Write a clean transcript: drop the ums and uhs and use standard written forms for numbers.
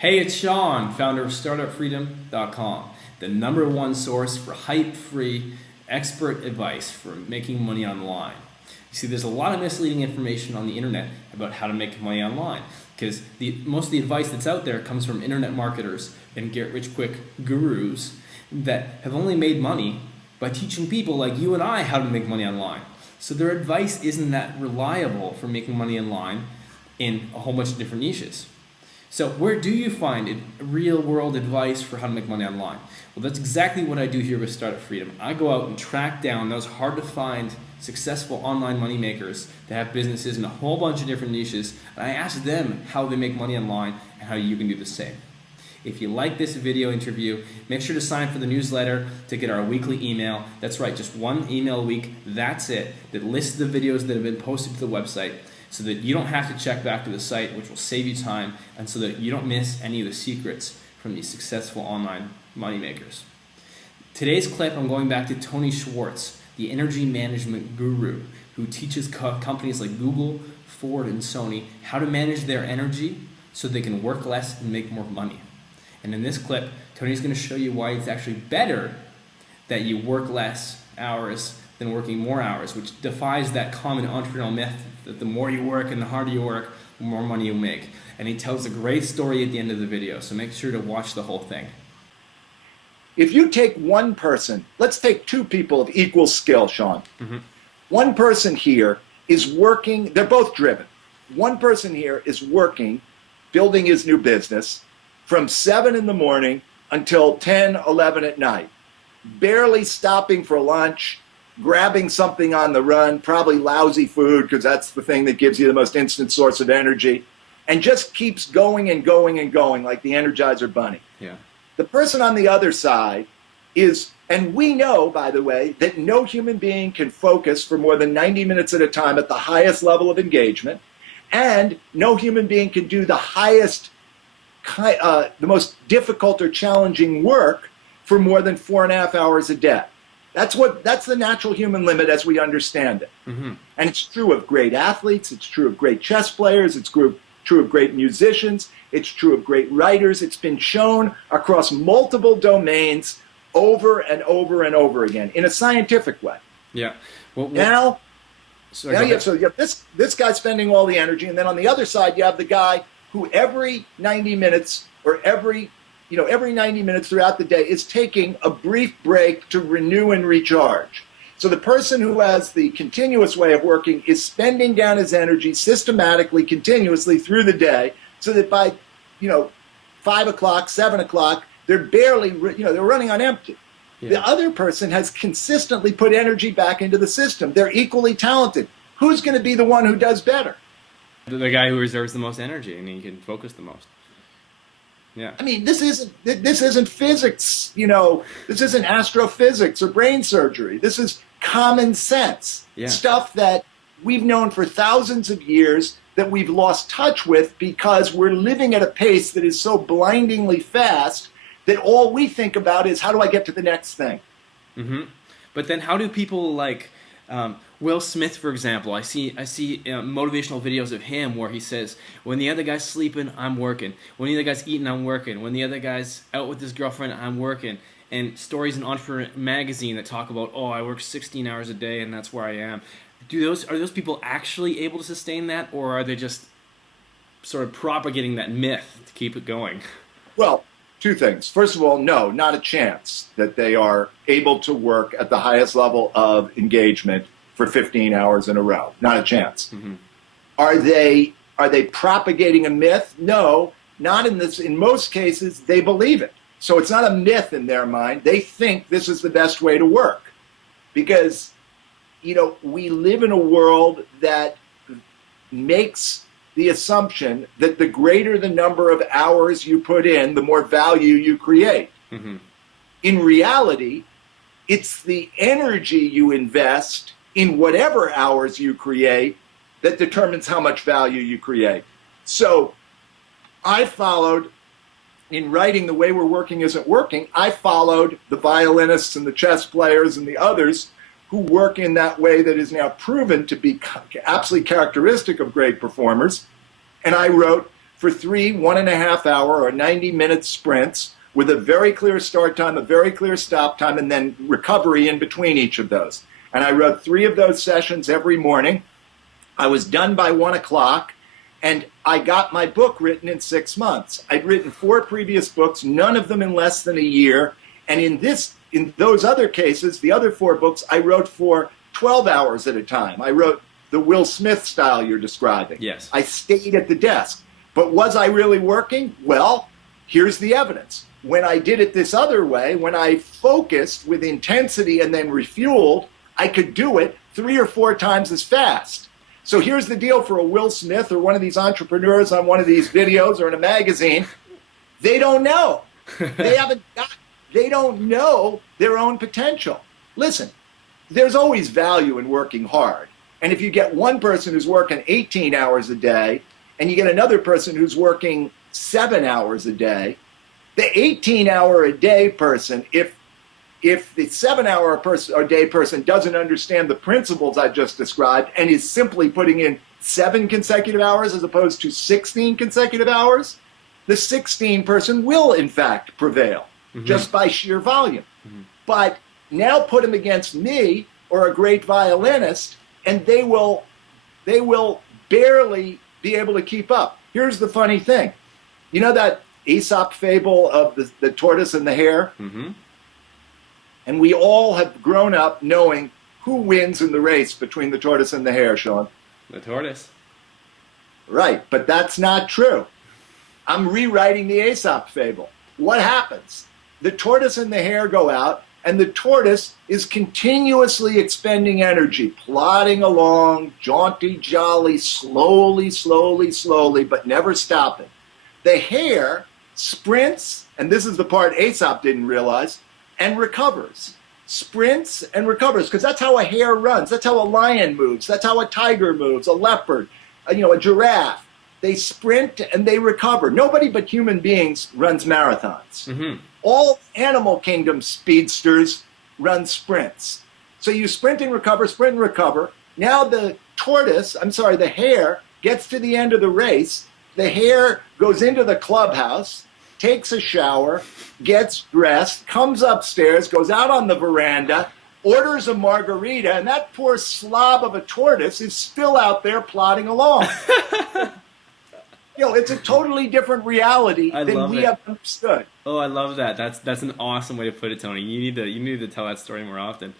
Hey, it's Sean, founder of StartupFreedom.com, the #1 source for hype-free, expert advice for making money online. You see, there's a lot of misleading information on the internet about how to make money online, because most of the advice that's out there comes from internet marketers and get-rich-quick gurus that have only made money by teaching people like you and I how to make money online. So their advice isn't that reliable for making money online in a whole bunch of different niches. So where do you find real-world advice for how to make money online? Well, that's exactly what I do here with Startup Freedom. I go out and track down those hard-to-find, successful online money makers that have businesses in a whole bunch of different niches, and I ask them how they make money online and how you can do the same. If you like this video interview, make sure to sign up for the newsletter to get our weekly email. That's right, just one email a week, that's it, that lists the videos that have been posted to the website, so that you don't have to check back to the site, which will save you time, and so that you don't miss any of the secrets from these successful online money makers. Today's clip, I'm going back to Tony Shwartz, the energy management guru, who teaches companies like Google, Ford, and Sony how to manage their energy so they can work less and make more money. And in this clip, Tony's going to show you why it's actually better that you work less hours than working more hours, which defies that common entrepreneurial myth that the more you work and the harder you work, the more money you make. And he tells a great story at the end of the video, so make sure to watch the whole thing. If you take one person, let's take two people of equal skill, Sean. One person here is working, they're both driven. One person here is working, building his new business from 7 in the morning until 10, 11 at night, barely stopping for lunch, grabbing something on the run, probably lousy food because that's the thing that gives you the most instant source of energy, and just keeps going and going and going like the Energizer Bunny. Yeah. The person on the other side is, and we know, by the way, that no human being can focus for more than 90 minutes at a time at the highest level of engagement, and no human being can do the highest, the most difficult or challenging work for more than 4.5 hours a day. That's the natural human limit as we understand it. And it's true of great athletes, it's true of great chess players, it's true of great musicians, it's true of great writers. It's been shown across multiple domains over and over and over again in a scientific way. Yeah. Well, now you have this guy spending all the energy, and then on the other side you have the guy who every 90 minutes or every 90 minutes throughout the day is taking a brief break to renew and recharge. So the person who has the continuous way of working is spending down his energy systematically, continuously through the day, so that by 5 o'clock, 7 o'clock, they're barely, they're running on empty. Yeah. The other person has consistently put energy back into the system. They're equally talented. Who's going to be the one who does better? The guy who reserves the most energy and he can focus the most. Yeah. I mean, this isn't physics, this isn't astrophysics or brain surgery. This is common sense. Yeah. Stuff that we've known for thousands of years that we've lost touch with because we're living at a pace that is so blindingly fast that all we think about is how do I get to the next thing? But then how do people like Will Smith, for example, I see motivational videos of him where he says, when the other guy's sleeping, I'm working. When the other guy's eating, I'm working. When the other guy's out with his girlfriend, I'm working. And stories in Entrepreneur Magazine that talk about, oh, I work 16 hours a day and that's where I am. Are those people actually able to sustain that, or are they just sort of propagating that myth to keep it going? Well, two things. First of all, no, not a chance that they are able to work at the highest level of engagement for 15 hours in a row. Not a chance. Are they propagating a myth? No, not in this. In most cases, they believe it. So it's not a myth in their mind. They think this is the best way to work because, we live in a world that makes the assumption that the greater the number of hours you put in, the more value you create. In reality, it's the energy you invest in whatever hours you create that determines how much value you create. So I followed, in writing The Way We're Working Isn't Working, I followed the violinists and the chess players and the others who work in that way that is now proven to be absolutely characteristic of great performers. And I wrote for 3 1.5-hour or 90-minute sprints with a very clear start time, a very clear stop time, and then recovery in between each of those. And I wrote 3 of those sessions every morning. I was done by 1 o'clock, and I got my book written in 6 months. I'd written 4 previous books, none of them in less than a year. And in those other cases, the other 4 books, I wrote for 12 hours at a time. I wrote the Will Smith style you're describing. Yes. I stayed at the desk. But was I really working? Well, here's the evidence. When I did it this other way, when I focused with intensity and then refueled, I could do it 3 or 4 times as fast. So here's the deal for a Will Smith or one of these entrepreneurs on one of these videos or in a magazine. They don't know. They don't know their own potential. Listen, there's always value in working hard. And if you get one person who's working 18 hours a day and you get another person who's working 7 hours a day, the 18-hour-a-day person, if the 7-hour-a-day person doesn't understand the principles I just described and is simply putting in 7 consecutive hours as opposed to 16 consecutive hours, the 16 person will, in fact, prevail just by sheer volume. But now put them against me or a great violinist, and they will barely be able to keep up. Here's the funny thing. You know that Aesop fable of the tortoise and the hare? And we all have grown up knowing who wins in the race between the tortoise and the hare, Sean. The tortoise. Right, but that's not true. I'm rewriting the Aesop fable. What happens? The tortoise and the hare go out, and the tortoise is continuously expending energy, plodding along, jaunty, jolly, slowly, but never stopping. The hare sprints, and this is the part Aesop didn't realize, and recovers. Sprints and recovers, because that's how a hare runs. That's how a lion moves. That's how a tiger moves, a leopard, a giraffe. They sprint and they recover. Nobody but human beings runs marathons. All animal kingdom speedsters run sprints. So you sprint and recover. Now the hare gets to the end of the race. The hare goes into the clubhouse, takes a shower, gets dressed, comes upstairs, goes out on the veranda, orders a margarita, and that poor slob of a tortoise is still out there plodding along. It's a totally different reality than we have understood. Oh, I love that. That's an awesome way to put it, Tony. You need to tell that story more often.